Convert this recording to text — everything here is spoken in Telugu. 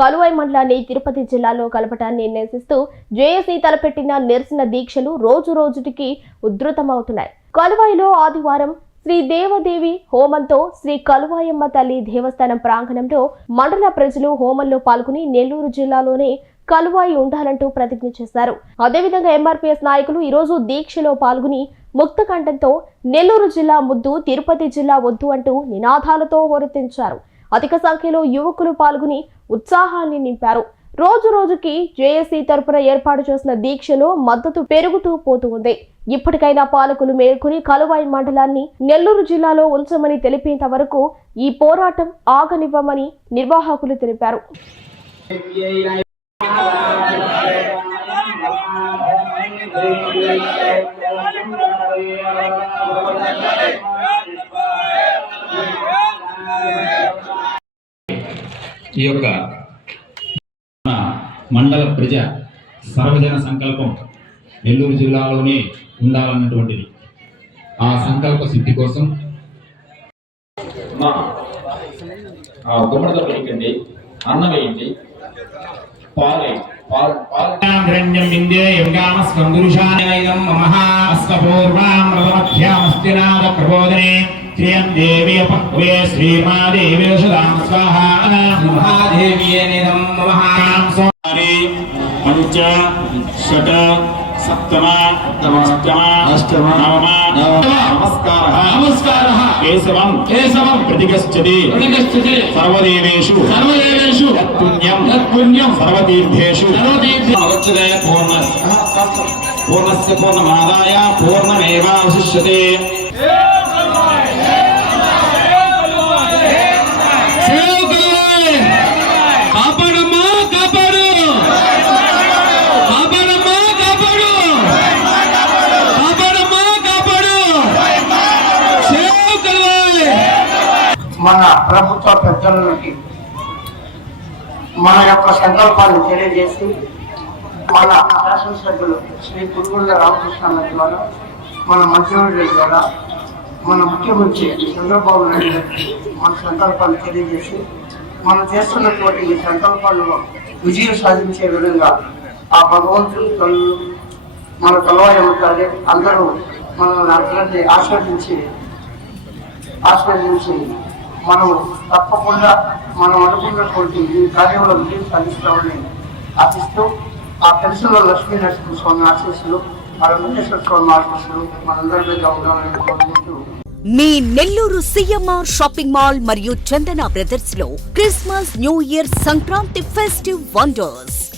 కలువై మండలాన్ని తిరుపతి జిల్లాలో కలపటాన్ని నిర్ణయిస్తూ జేఏసీ తలపెట్టిన నిరసన దీక్షలు రోజు రోజుటికి ఉధృతమవుతున్నాయి. కలువాయిలో ఆదివారం శ్రీ దేవదేవి హోమంతో శ్రీ కలువాయమ్మ తల్లి దేవస్థానం ప్రాంగణంలో మండల ప్రజలు హోమంలో పాల్గొని నెల్లూరు జిల్లాలోనే కలువాయి ఉండాలంటూ ప్రతిజ్ఞ చేశారు. అదేవిధంగా ఎంఆర్పీఎస్ నాయకులు ఈరోజు దీక్షలో పాల్గొని ముక్తకంఠంతో నెల్లూరు జిల్లా ముద్దు తిరుపతి జిల్లా వద్దు అంటూ నినాదాలతో హోరెత్తించారు. అధిక సంఖ్యలో యువకులు పాల్గొని ఉత్సాహాన్ని నింపారు. రోజు రోజుకి జేఏసీ తరపున ఏర్పాటు చేసిన దీక్షలో మద్దతు పెరుగుతూ పోతూ ఉంది. ఇప్పటికైనా పాలకులు మేల్కొని కలువాయి మండలాన్ని నెల్లూరు జిల్లాలో ఉంచమని తెలిపేంత వరకు ఈ పోరాటం ఆగనివ్వమని నిర్వాహకులు తెలిపారు. ఈ యొక్క మన మండల ప్రజ సర్వజన సంకల్పం నెల్లూరు జిల్లాలోనే ఉండాలన్నటువంటిది. ఆ సంకల్ప సిద్ధి కోసం మా ఆ గుమ్మడితో వేయకండి అన్నం వేయండి పాలు పాలు పాలు. యంగామస్కందురుషానైదం మమః అస్కపూర్వాం రథమధ్యామస్తినాద ప్రబోధనే. శ్రియం దేవి అపక్వే శ్రీమాదేవి సుధాం స్వాహా మహాదేవ్యేనిదం నమః సంసారి పంచ షట సప్తమ అష్టమ అష్టమ నవమ నమస్కార నమస్కార కేశవం కేశవం ప్రతిగచ్చతి ప్రతిగచ్చతే సర్వదేవేషు సర్వదేవేషు పుణ్యం యత్పుణ్యం సర్వతీర్థేషు అవచ్చుదే పూర్ణ పూర్ణస్య పూర్ణమాదాయ మన ప్రభుత్వ పెద్దలకి మన యొక్క సంకల్పాన్ని తెలియజేసి మన శాసనసభ్యులు శ్రీ పురుగుల రామకృష్ణ ద్వారా మన మంత్రివర్యుల ద్వారా మన ముఖ్యమంత్రి చంద్రబాబు నాయుడు గారికి మన సంకల్పాన్ని తెలియజేసి మనం చేస్తున్నటువంటి ఈ సంకల్పాల్లో విజయం సాధించే విధంగా ఆ భగవంతుడు తల్లు మన కలవాయమ్మ అందరూ మనల్ని అందరినీ ఆస్వాదించి ఆస్వాదించి మనం తప్పకుండా మనం అనుకున్నటువంటి ఈ కార్యంలో విజయం సాధిస్తామని ఆశిస్తూ ఆ పెన్షన్లో లక్ష్మీ నరసింహ స్వామి ఆశీస్సులు ఆ వెంకటేశ్వర స్వామి ఆశీస్సులు మనందరి మీద ఉండాలని కోరుకుంటూ మీ నెల్లూరు సిఎంఆర్ షాపింగ్ మాల్ మరియు Chandana బ్రదర్స్లో Christmas new year Sankranti festive wonders.